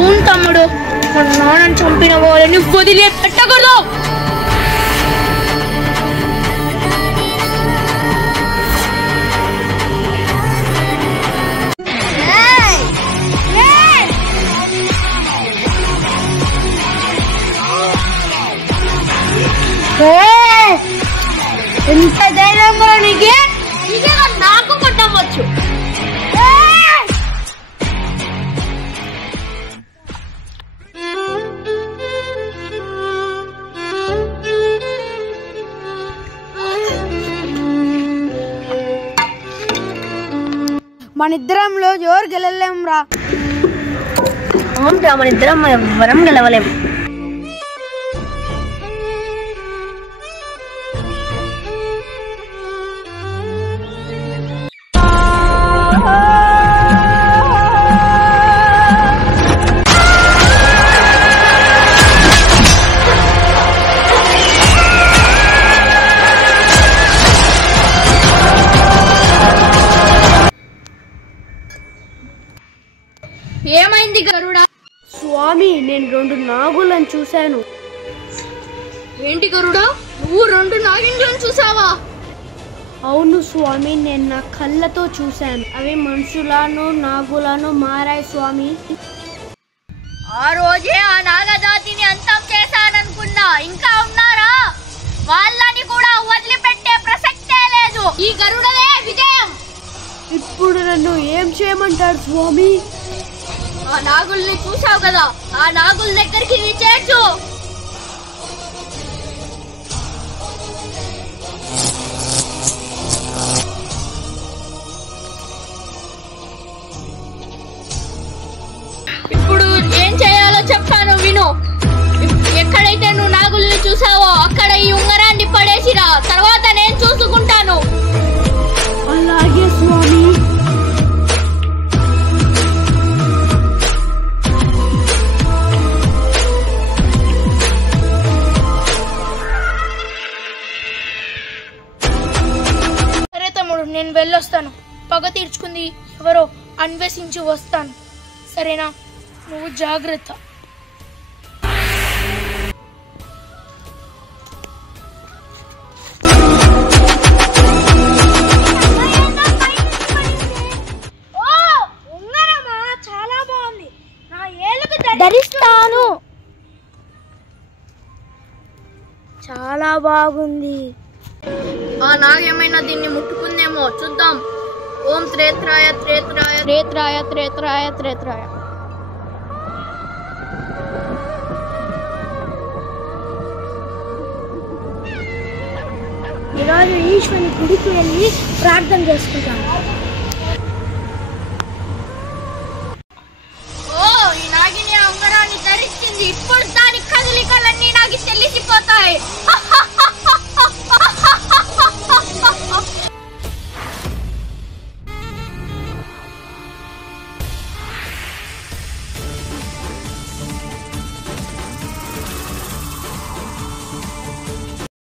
అవును తమ్ముడు, మన నాన్నని చంపిన వాళ్ళని వదిలే పెట్టకూడదు. ఎంత ధైర్యం నీకే? నాకు కొట్టవచ్చు. మన ఇద్దరంలో ఎవరు గెలవలేం రా. అవునరా, మన ఇద్దరం ఎవరం గెలవలేం. ఏమైంది గరుడా? స్వామి, నేను 2 నాగులను చూశాను. ఏంటి గరుడా, నువ్వు 2 నాగింజలను చూసావా? అవును స్వామి, నేను నా కళ్ళతో చూశాను. అవి మనుషులను నాగులను మారాయి స్వామి. ఆ రోజే ఆ నాగజాతిని అంతం చేశాననుకున్నా, ఇంకా ఉన్నారా? వాళ్ళని కూడా వదిలిపెట్టే ప్రసక్తే లేదు. ఈ గరుడనే విజయం. ఇప్పుడు నన్ను ఏం చేయమంటారు స్వామి? ఆ నాగుల్ని చూసావు కదా, ఆ నాగుల దగ్గరికి చేర్చు. ఇప్పుడు ఏం చేయాలో చెప్తాను విను. ఎక్కడైతే నువ్వు నాగుల్ని చూసావో అక్కడ ఈ ఉంగరాన్ని పడేసిరా, తర్వాత నేను చూసుకుంటాను. అలాగే స్వామి. నేను వెళ్ళొస్తాను. పగ తీర్చుకుంది ఎవరో అన్వేషించి వస్తాను. సరేనా? నువ్వు జాగ్రత్త. చాలా బాగుంది, నా ఏలుగు ధరిస్తాను. చాలా బాగుంది. ఆ నాగేమైనా దీన్ని ముట్టుకుందేమో, చూద్దాం. ఓం త్రేత్రాయ త్రేత్రాయ త్రేత్రాయ త్రేత్రాయ త్రేత్రాయ. ఈరోజు ఈశ్వరుని గుడికి వెళ్ళి ప్రార్థన చేసుకుంటాను. ఓ, ఈ నాగిని ఆ ఉంగరాన్ని ధరించింది. ఇప్పుడు దాని కదలికలన్నీ నాకు తెలిసిపోతాయి.